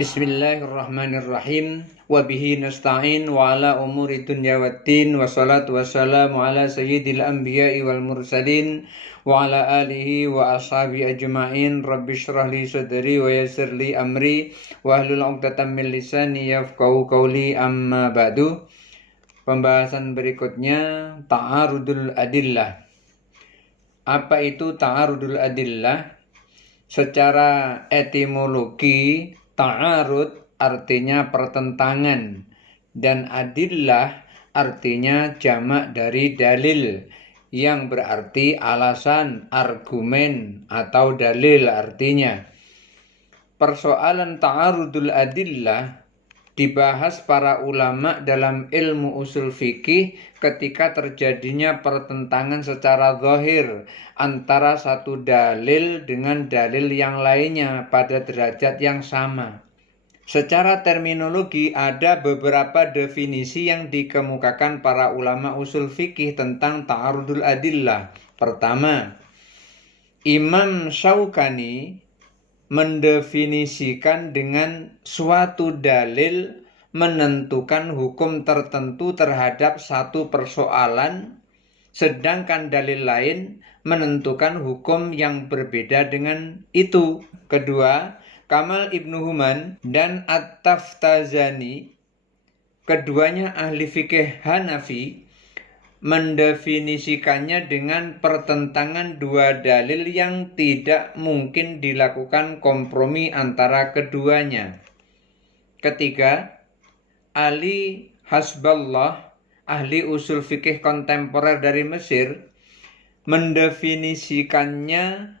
Bismillahirrahmanirrahim. Wa bihi nasta'in wa ala umuri dunya waddin wa salatu wassalamu ala sayyidil anbiya'i wal mursalin wa ala alihi wa ashabi ajma'in. Rabbi shrah li sadri wa yassir li amri wa hlul 'uqdatam min lisani yafqahu qawli, amma ba'du. Pembahasan berikutnya ta'arudul adillah. Apa itu ta'arudul adillah? Secara etimologi, ta'arud artinya pertentangan dan adillah artinya jamak dari dalil, yang berarti alasan, argumen atau dalil artinya. Persoalan ta'arudul adillah dibahas para ulama dalam ilmu usul fikih ketika terjadinya pertentangan secara zahir antara satu dalil dengan dalil yang lainnya pada derajat yang sama. Secara terminologi ada beberapa definisi yang dikemukakan para ulama usul fikih tentang ta'arudul adillah. Pertama, Imam Syaukani mendefinisikan dengan suatu dalil menentukan hukum tertentu terhadap satu persoalan, sedangkan dalil lain menentukan hukum yang berbeda dengan itu. Kedua, Kamal Ibnu Human dan At-Taftazani, keduanya ahli fikih Hanafi, mendefinisikannya dengan pertentangan dua dalil yang tidak mungkin dilakukan kompromi antara keduanya. Ketiga, Ali Hasballah, ahli usul fikih kontemporer dari Mesir, mendefinisikannya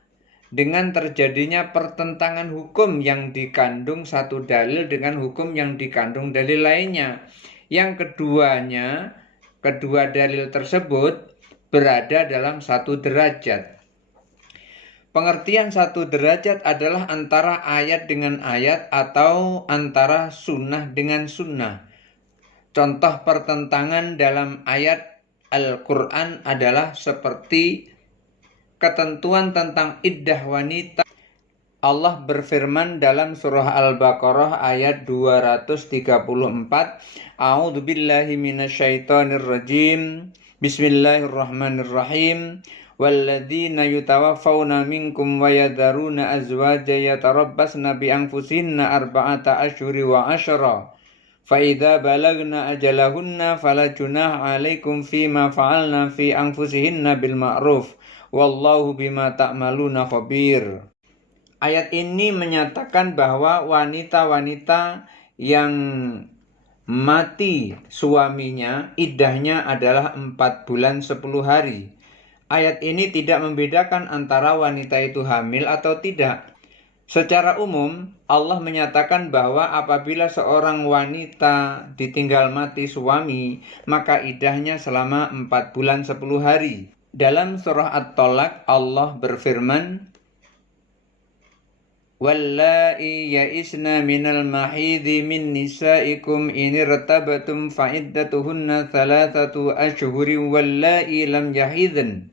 dengan terjadinya pertentangan hukum yang dikandung satu dalil dengan hukum yang dikandung dalil lainnya. Yang kedua dalil tersebut berada dalam satu derajat. Pengertian satu derajat adalah antara ayat dengan ayat atau antara sunnah dengan sunnah. Contoh pertentangan dalam ayat Al-Quran adalah seperti ketentuan tentang iddah wanita. Allah berfirman dalam surah Al-Baqarah ayat 234, A'udzu billahi minasyaitonir rajim. Bismillahirrahmanirrahim. Walladzina yutawaffawna minkum wa yadharuna azwaja yatarabbasna bi anfusihinna arba'ata asyhuri wa asyra. Fa idza balagna ajalahunna fala junaha 'alaikum fima fa'alna fi anfusihinna bil ma'ruf. Wallahu bima ta'maluna khabir. Ayat ini menyatakan bahwa wanita-wanita yang mati suaminya iddahnya adalah 4 bulan 10 hari. Ayat ini tidak membedakan antara wanita itu hamil atau tidak. Secara umum, Allah menyatakan bahwa apabila seorang wanita ditinggal mati suami, maka iddahnya selama 4 bulan 10 hari. Dalam surah At-Tolak, Allah berfirman, Wallahi ya'isna minal mahidhi min nisaikum inirtabatum fa'iddatuhunna 3 ashhurin wallahi lam yahidhan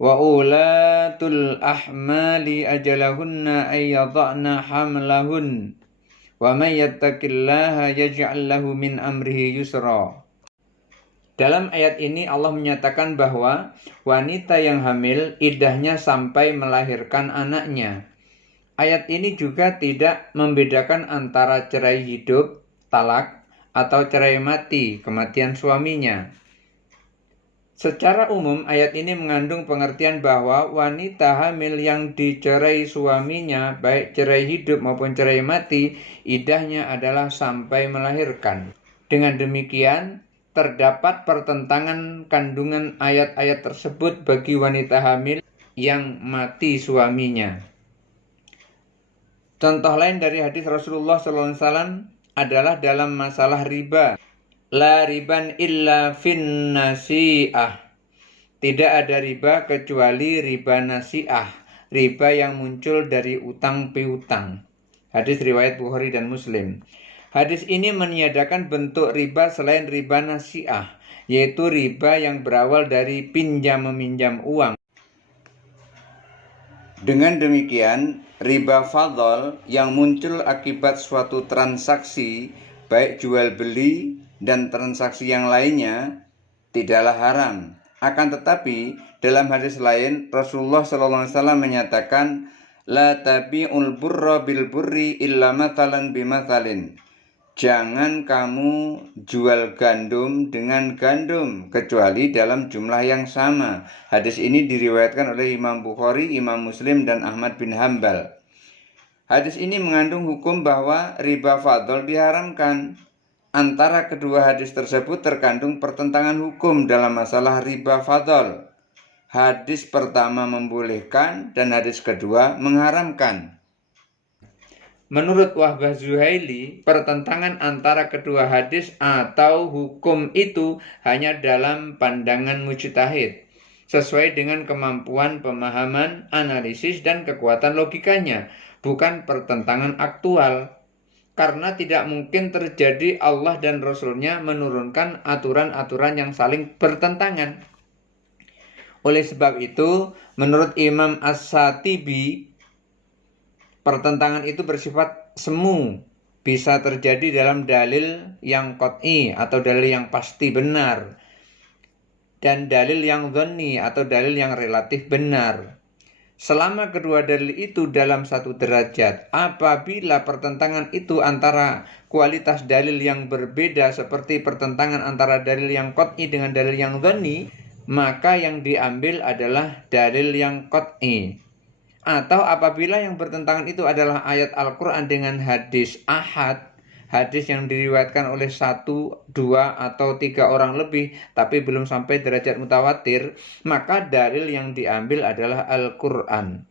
wa ulatul ahmali ajalahunna ayyadha'na hamlahun wa may yattaqillaha yaj'al lahu min amrihi yusra. Dalam ayat ini Allah menyatakan bahwa wanita yang hamil iddahnya sampai melahirkan anaknya. Ayat ini juga tidak membedakan antara cerai hidup, talak, atau cerai mati, kematian suaminya. Secara umum, ayat ini mengandung pengertian bahwa wanita hamil yang dicerai suaminya, baik cerai hidup maupun cerai mati, iddahnya adalah sampai melahirkan. Dengan demikian, terdapat pertentangan kandungan ayat-ayat tersebut bagi wanita hamil yang mati suaminya. Contoh lain dari hadis Rasulullah SAW adalah dalam masalah riba. La riban illa fin nasi'ah. Tidak ada riba kecuali riba nasi'ah, riba yang muncul dari utang piutang. Hadis riwayat Bukhari dan Muslim. Hadis ini meniadakan bentuk riba selain riba nasi'ah, yaitu riba yang berawal dari pinjam meminjam uang. Dengan demikian, riba fadl yang muncul akibat suatu transaksi, baik jual beli dan transaksi yang lainnya, tidaklah haram. Akan tetapi, dalam hadis lain, Rasulullah SAW menyatakan, La tabi'ul burra bil burri illa matalan bimatalin. Jangan kamu jual gandum dengan gandum kecuali dalam jumlah yang sama. Hadis ini diriwayatkan oleh Imam Bukhari, Imam Muslim, dan Ahmad bin Hambal. Hadis ini mengandung hukum bahwa riba fadl diharamkan. Antara kedua hadis tersebut terkandung pertentangan hukum dalam masalah riba fadl. Hadis pertama membolehkan dan hadis kedua mengharamkan. Menurut Wahbah Zuhaili, pertentangan antara kedua hadis atau hukum itu hanya dalam pandangan mujtahid, sesuai dengan kemampuan pemahaman, analisis, dan kekuatan logikanya, bukan pertentangan aktual. Karena tidak mungkin terjadi Allah dan Rasul-Nya menurunkan aturan-aturan yang saling bertentangan. Oleh sebab itu, menurut Imam As-Satibi, pertentangan itu bersifat semu, bisa terjadi dalam dalil yang qat'i atau dalil yang pasti benar, dan dalil yang dhanni atau dalil yang relatif benar. Selama kedua dalil itu dalam satu derajat, apabila pertentangan itu antara kualitas dalil yang berbeda seperti pertentangan antara dalil yang qat'i dengan dalil yang dhanni, maka yang diambil adalah dalil yang qat'i. Atau apabila yang bertentangan itu adalah ayat Al-Quran dengan hadis ahad, hadis yang diriwayatkan oleh 1, 2, atau 3 orang lebih, tapi belum sampai derajat mutawatir, maka dalil yang diambil adalah Al-Quran.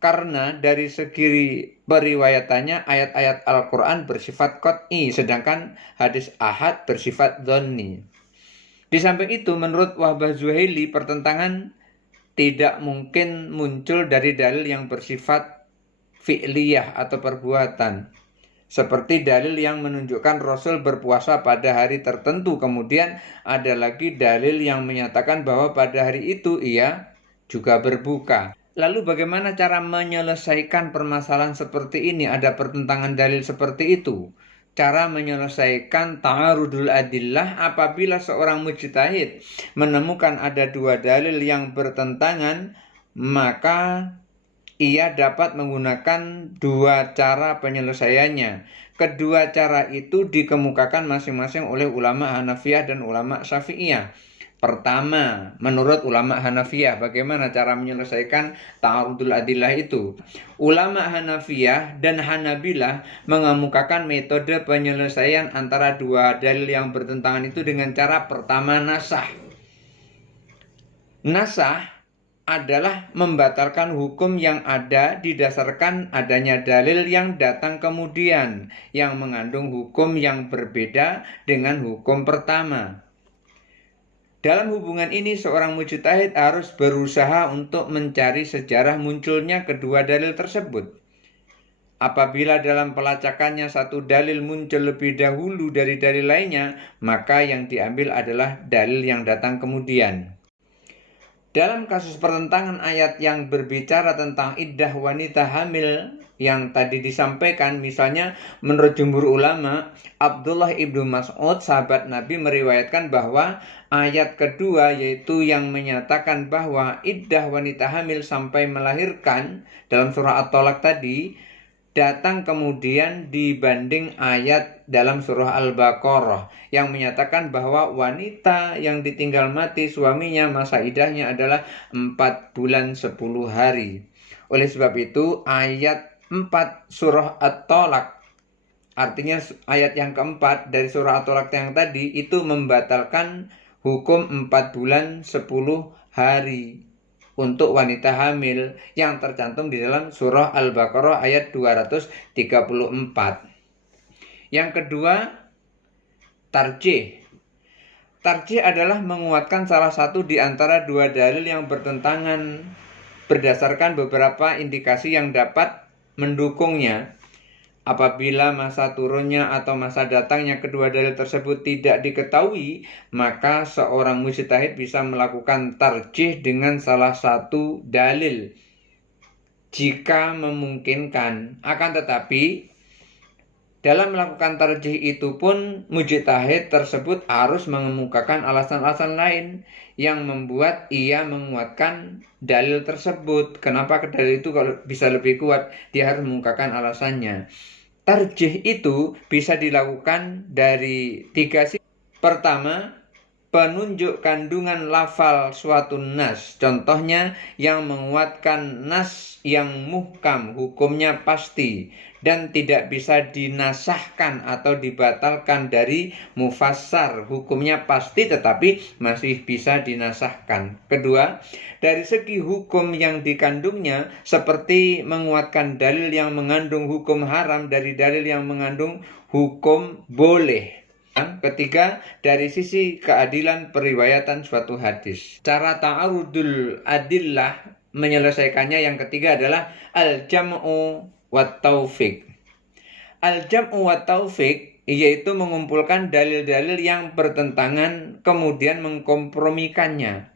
Karena dari segi periwayatannya ayat-ayat Al-Quran bersifat qat'i, sedangkan hadis ahad bersifat dhanni. Di samping itu, menurut Wahbah Zuhaili, pertentangan tidak mungkin muncul dari dalil yang bersifat fi'liyah atau perbuatan. Seperti dalil yang menunjukkan Rasul berpuasa pada hari tertentu. Kemudian ada lagi dalil yang menyatakan bahwa pada hari itu ia juga berbuka. Lalu bagaimana cara menyelesaikan permasalahan seperti ini? Ada pertentangan dalil seperti itu. Cara menyelesaikan ta'arudul adillah apabila seorang mujtahid menemukan ada dua dalil yang bertentangan, maka ia dapat menggunakan dua cara penyelesaiannya. Kedua cara itu dikemukakan masing-masing oleh ulama Hanafiyah dan ulama Syafi'iyah. Pertama, menurut ulama Hanafiyah, bagaimana cara menyelesaikan ta'arudul adillah itu? Ulama Hanafiyah dan Hanabilah mengemukakan metode penyelesaian antara dua dalil yang bertentangan itu dengan cara pertama nasah. Nasah adalah membatalkan hukum yang ada didasarkan adanya dalil yang datang kemudian, yang mengandung hukum yang berbeda dengan hukum pertama. Dalam hubungan ini, seorang mujtahid harus berusaha untuk mencari sejarah munculnya kedua dalil tersebut. Apabila dalam pelacakannya satu dalil muncul lebih dahulu dari dalil lainnya, maka yang diambil adalah dalil yang datang kemudian. Dalam kasus pertentangan ayat yang berbicara tentang iddah wanita hamil yang tadi disampaikan, misalnya menurut jumhur ulama, Abdullah ibnu Mas'ud, sahabat Nabi, meriwayatkan bahwa ayat kedua, yaitu yang menyatakan bahwa iddah wanita hamil sampai melahirkan dalam surah At-Tolak tadi, datang kemudian dibanding ayat dalam surah Al-Baqarah yang menyatakan bahwa wanita yang ditinggal mati suaminya masa iddahnya adalah 4 bulan 10 hari. Oleh sebab itu ayat 4 surah At-Tolak, artinya ayat yang keempat dari surah At-Tolak yang tadi, itu membatalkan hukum 4 bulan 10 hari untuk wanita hamil yang tercantum di dalam surah Al-Baqarah ayat 234. Yang kedua, tarjih. Tarjih adalah menguatkan salah satu di antara dua dalil yang bertentangan berdasarkan beberapa indikasi yang dapat mendukungnya. Apabila masa turunnya atau masa datangnya kedua dalil tersebut tidak diketahui, maka seorang mujtahid bisa melakukan tarjih dengan salah satu dalil. jika memungkinkan. Akan tetapi dalam melakukan tarjih itu pun mujtahid tersebut harus mengemukakan alasan-alasan lain yang membuat ia menguatkan dalil tersebut. Kenapa dalil itu kalau bisa lebih kuat? Dia harus mengemukakan alasannya. Tarjih itu bisa dilakukan dari 3 sisi. Pertama, penunjuk kandungan lafal suatu nas. Contohnya yang menguatkan nas yang muhkam, hukumnya pasti dan tidak bisa dinasahkan atau dibatalkan dari mufassar, hukumnya pasti tetapi masih bisa dinasahkan. Kedua, dari segi hukum yang dikandungnya seperti menguatkan dalil yang mengandung hukum haram dari dalil yang mengandung hukum boleh. Ketiga, dari sisi keadilan periwayatan suatu hadis. Cara ta'arudul adillah menyelesaikannya yang ketiga adalah al-jam'u wa taufiq. Al-jam'u wa taufiq yaitu mengumpulkan dalil-dalil yang bertentangan kemudian mengkompromikannya.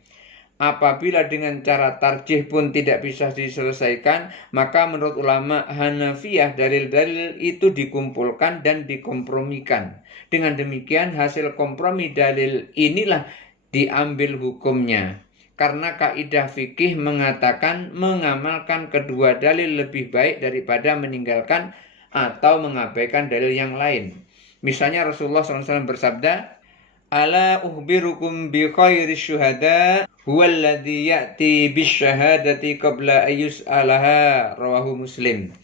Apabila dengan cara tarjih pun tidak bisa diselesaikan, maka menurut ulama Hanafiyah dalil-dalil itu dikumpulkan dan dikompromikan. Dengan demikian hasil kompromi dalil inilah diambil hukumnya. Karena kaidah fikih mengatakan mengamalkan kedua dalil lebih baik daripada meninggalkan atau mengabaikan dalil yang lain. Misalnya Rasulullah SAW bersabda, "Ala ukhbirukum bi khairi syuhada huwallazi ya'ti bisyahadati qabla ayyus'alaha," rawahu Muslim.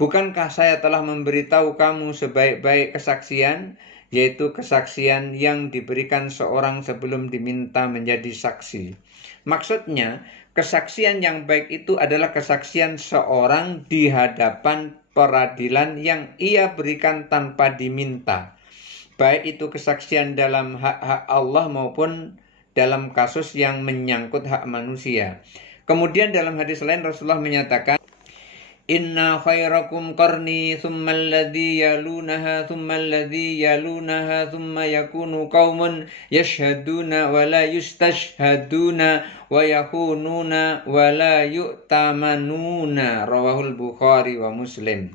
Bukankah saya telah memberitahu kamu sebaik-baik kesaksian, yaitu kesaksian yang diberikan seorang sebelum diminta menjadi saksi. Maksudnya, kesaksian yang baik itu adalah kesaksian seorang di hadapan peradilan yang ia berikan tanpa diminta. Baik itu kesaksian dalam hak-hak Allah maupun dalam kasus yang menyangkut hak manusia. Kemudian dalam hadis lain Rasulullah menyatakan, "Inna khairakum qarni thumma alladhi yalunaha thumma alladhi yalunaha thumma yakunu qaumun yashhaduna wa la yustashhaduna wa yakhununa wa la yu'tamanuna," rawahul Bukhari wa Muslim.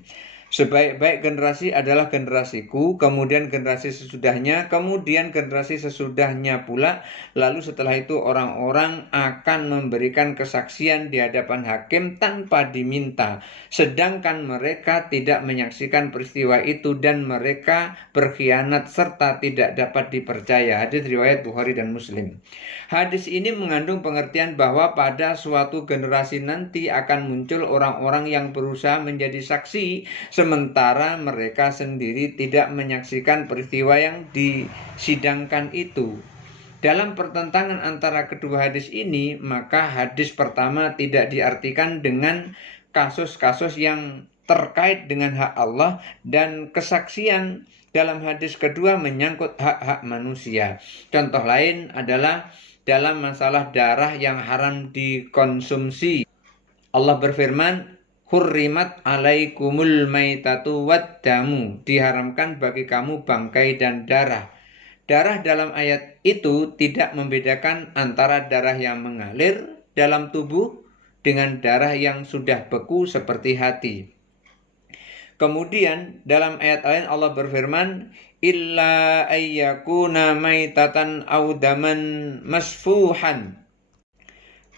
Sebaik-baik generasi adalah generasiku, kemudian generasi sesudahnya, kemudian generasi sesudahnya pula, lalu setelah itu orang-orang akan memberikan kesaksian di hadapan hakim tanpa diminta, sedangkan mereka tidak menyaksikan peristiwa itu dan mereka berkhianat serta tidak dapat dipercaya. Hadis riwayat Bukhari dan Muslim. Hadis ini mengandung pengertian bahwa pada suatu generasi nanti akan muncul orang-orang yang berusaha menjadi saksi sementara mereka sendiri tidak menyaksikan peristiwa yang disidangkan itu. Dalam pertentangan antara kedua hadis ini, maka hadis pertama tidak diartikan dengan kasus-kasus yang terkait dengan hak Allah dan kesaksian dalam hadis kedua menyangkut hak-hak manusia. Contoh lain adalah dalam masalah darah yang haram dikonsumsi. Allah berfirman, "Hurrimat alaikumul maitatu waddamu," diharamkan bagi kamu bangkai dan darah. Darah dalam ayat itu tidak membedakan antara darah yang mengalir dalam tubuh dengan darah yang sudah beku seperti hati. Kemudian dalam ayat lain Allah berfirman, "Illa ayyakuna maitatan aw daman masfuhan,"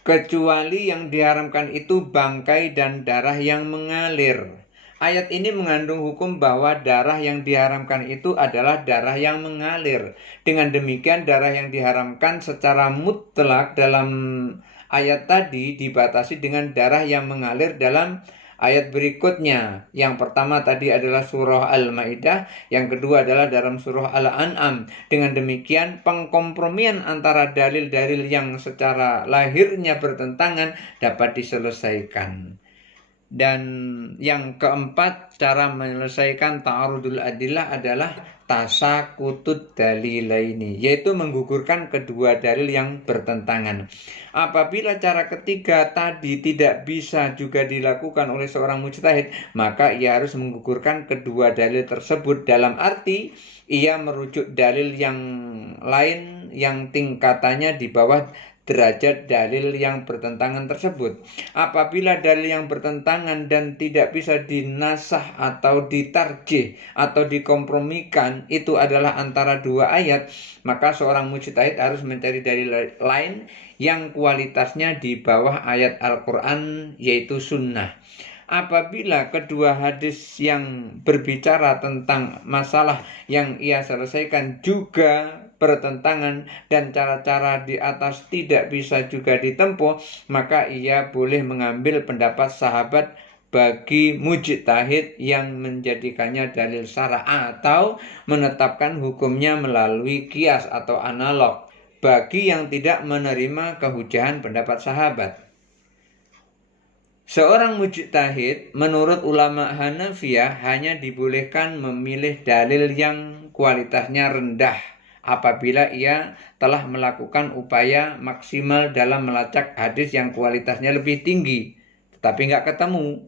kecuali yang diharamkan itu bangkai dan darah yang mengalir. Ayat ini mengandung hukum bahwa darah yang diharamkan itu adalah darah yang mengalir. Dengan demikian darah yang diharamkan secara mutlak dalam ayat tadi dibatasi dengan darah yang mengalir dalam ayat berikutnya. Yang pertama tadi adalah surah Al-Maidah, yang kedua adalah dalam surah Al-An'am. Dengan demikian pengkompromian antara dalil-dalil yang secara lahirnya bertentangan dapat diselesaikan. Dan yang keempat, cara menyelesaikan ta'arudul adillah adalah tasakutud dalilaini, yaitu menggugurkan kedua dalil yang bertentangan. Apabila cara ketiga tadi tidak bisa juga dilakukan oleh seorang mujtahid, maka ia harus menggugurkan kedua dalil tersebut, dalam arti ia merujuk dalil yang lain yang tingkatannya di bawah derajat dalil yang bertentangan tersebut. Apabila dalil yang bertentangan dan tidak bisa dinasah atau ditarjih atau dikompromikan itu adalah antara dua ayat, maka seorang mujtahid harus mencari dalil lain yang kualitasnya di bawah ayat Al-Quran, yaitu sunnah. Apabila kedua hadis yang berbicara tentang masalah yang ia selesaikan juga bertentangan dan cara-cara di atas tidak bisa juga ditempuh, maka ia boleh mengambil pendapat sahabat bagi mujtahid yang menjadikannya dalil syara' atau menetapkan hukumnya melalui qiyas atau analog bagi yang tidak menerima kehujahan pendapat sahabat. Seorang mujtahid menurut ulama Hanafiyah hanya dibolehkan memilih dalil yang kualitasnya rendah apabila ia telah melakukan upaya maksimal dalam melacak hadis yang kualitasnya lebih tinggi, tetapi nggak ketemu.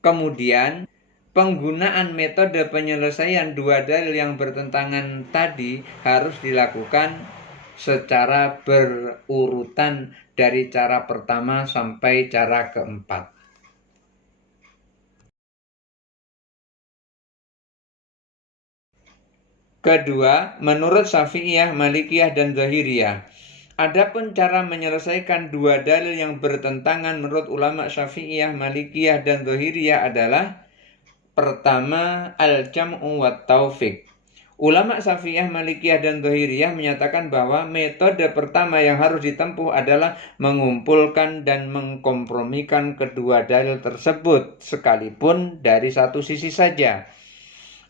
Kemudian penggunaan metode penyelesaian dua dalil yang bertentangan tadi harus dilakukan secara berurutan dari cara pertama sampai cara keempat. Kedua, menurut Syafi'iyah, Malikiyah, dan Zahiriyah, adapun cara menyelesaikan dua dalil yang bertentangan menurut ulama Syafi'iyah, Malikiyah, dan Zahiriyah adalah pertama, al-jam'u wa taufiq. Ulama Syafi'iyah, Malikiyah, dan Zahiriyah menyatakan bahwa metode pertama yang harus ditempuh adalah mengumpulkan dan mengkompromikan kedua dalil tersebut sekalipun dari satu sisi saja.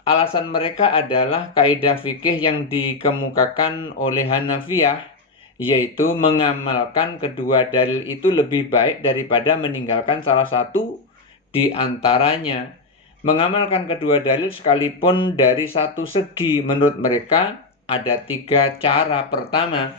Alasan mereka adalah kaidah fikih yang dikemukakan oleh Hanafiyah, yaitu mengamalkan kedua dalil itu lebih baik daripada meninggalkan salah satu di antaranya. Mengamalkan kedua dalil sekalipun dari satu segi menurut mereka ada tiga cara. Pertama,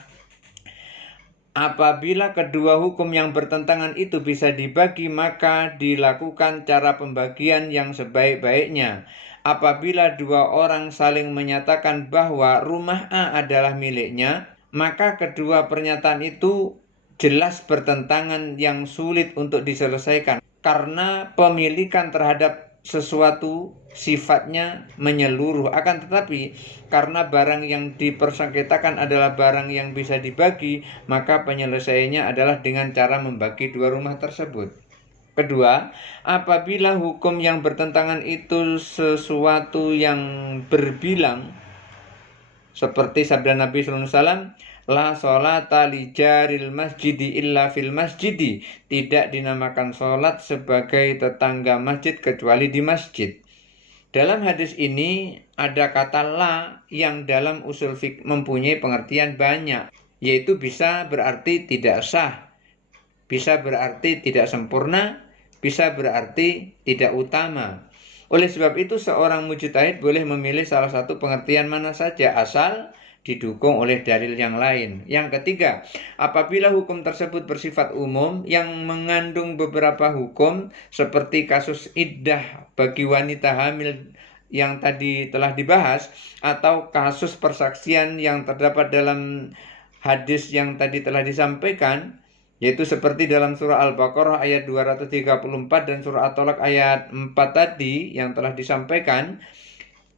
apabila kedua hukum yang bertentangan itu bisa dibagi, maka dilakukan cara pembagian yang sebaik-baiknya. Apabila dua orang saling menyatakan bahwa rumah A adalah miliknya, maka kedua pernyataan itu jelas bertentangan yang sulit untuk diselesaikan karena pemilikan terhadap sesuatu sifatnya menyeluruh. Akan tetapi karena barang yang dipersengketakan adalah barang yang bisa dibagi, maka penyelesaiannya adalah dengan cara membagi dua rumah tersebut. Kedua, apabila hukum yang bertentangan itu sesuatu yang berbilang, seperti sabda Nabi SAW, la sholata li jaril masjidi illa fil masjidi. Tidak dinamakan sholat sebagai tetangga masjid kecuali di masjid. Dalam hadis ini ada kata la yang dalam usul fiqh mempunyai pengertian banyak, yaitu bisa berarti tidak sah, bisa berarti tidak sempurna, bisa berarti tidak utama. Oleh sebab itu seorang mujtahid boleh memilih salah satu pengertian mana saja asal didukung oleh dalil yang lain. Yang ketiga, apabila hukum tersebut bersifat umum yang mengandung beberapa hukum seperti kasus iddah bagi wanita hamil yang tadi telah dibahas, atau kasus persaksian yang terdapat dalam hadis yang tadi telah disampaikan, yaitu seperti dalam surah Al-Baqarah ayat 234 dan surah At-Tolak ayat 4 tadi yang telah disampaikan,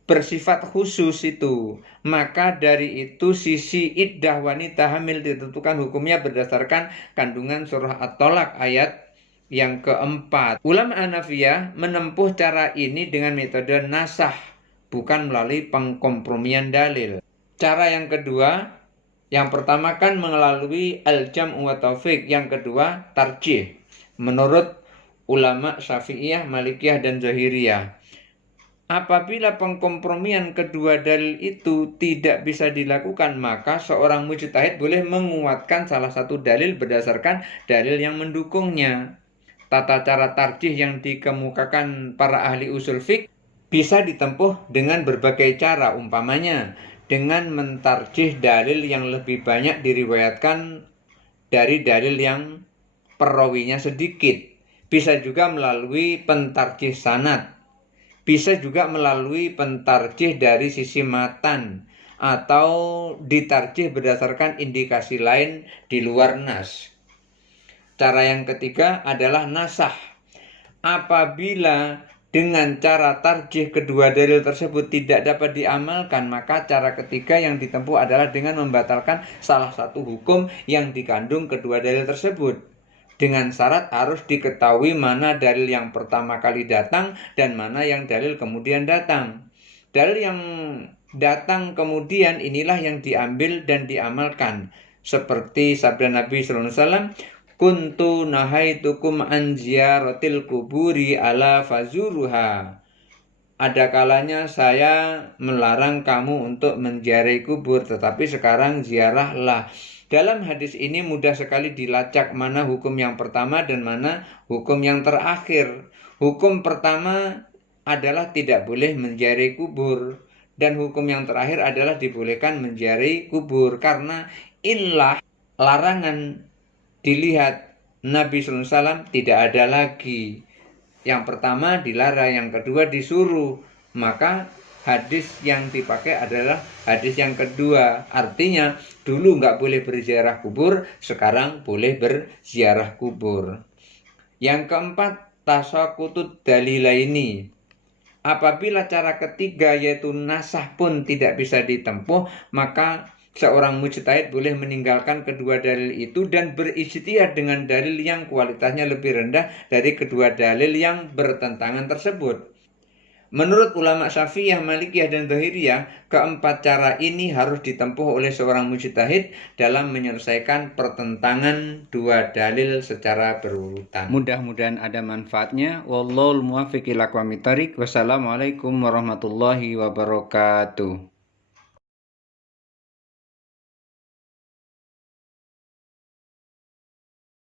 bersifat khusus itu, maka dari itu sisi iddah wanita hamil ditentukan hukumnya berdasarkan kandungan surah At-Tolak ayat yang keempat. Ulama Hanafiyah menempuh cara ini dengan metode nasah, bukan melalui pengkompromian dalil. Cara yang kedua, yang pertama kan melalui al-jam'u wa taufiq, yang kedua tarjih menurut ulama Syafi'iyah, Malikiyah, dan Zahiriyah. Apabila pengkompromian kedua dalil itu tidak bisa dilakukan, maka seorang mujtahid boleh menguatkan salah satu dalil berdasarkan dalil yang mendukungnya. Tata cara tarjih yang dikemukakan para ahli usul fiqh bisa ditempuh dengan berbagai cara, umpamanya dengan mentarjih dalil yang lebih banyak diriwayatkan dari dalil yang perawinya sedikit. Bisa juga melalui pentarjih sanad. Bisa juga melalui pentarjih dari sisi matan, atau ditarjih berdasarkan indikasi lain di luar nas. Cara yang ketiga adalah nasah. Apabila dengan cara tarjih kedua dalil tersebut tidak dapat diamalkan, maka cara ketiga yang ditempuh adalah dengan membatalkan salah satu hukum yang dikandung kedua dalil tersebut. Dengan syarat harus diketahui mana dalil yang pertama kali datang dan mana yang dalil kemudian datang. Dalil yang datang kemudian inilah yang diambil dan diamalkan. Seperti sabda Nabi SAW, kuntu nahaitukum an ziyaratil kuburi ala fazuruha. Ada kalanya saya melarang kamu untuk menziarahi kubur, tetapi sekarang ziarahlah. Dalam hadis ini mudah sekali dilacak mana hukum yang pertama dan mana hukum yang terakhir. Hukum pertama adalah tidak boleh menziarahi kubur, dan hukum yang terakhir adalah dibolehkan menziarahi kubur, karena illah larangan dilihat Nabi SAW tidak ada lagi. Yang pertama dilarang, yang kedua disuruh. Maka hadis yang dipakai adalah hadis yang kedua. Artinya dulu nggak boleh berziarah kubur, sekarang boleh berziarah kubur. Yang keempat, tasakutud dalilaini. Apabila cara ketiga yaitu nasah pun tidak bisa ditempuh, maka seorang mujtahid boleh meninggalkan kedua dalil itu dan berijtihad dengan dalil yang kualitasnya lebih rendah dari kedua dalil yang bertentangan tersebut. Menurut ulama Syafi'iyah, Malikiyah, dan Dzahiriyah, keempat cara ini harus ditempuh oleh seorang mujtahid dalam menyelesaikan pertentangan dua dalil secara berurutan. Mudah-mudahan ada manfaatnya. Wallahul muwaffiq ila aqwamit thoriq. Wassalamualaikum warahmatullahi wabarakatuh.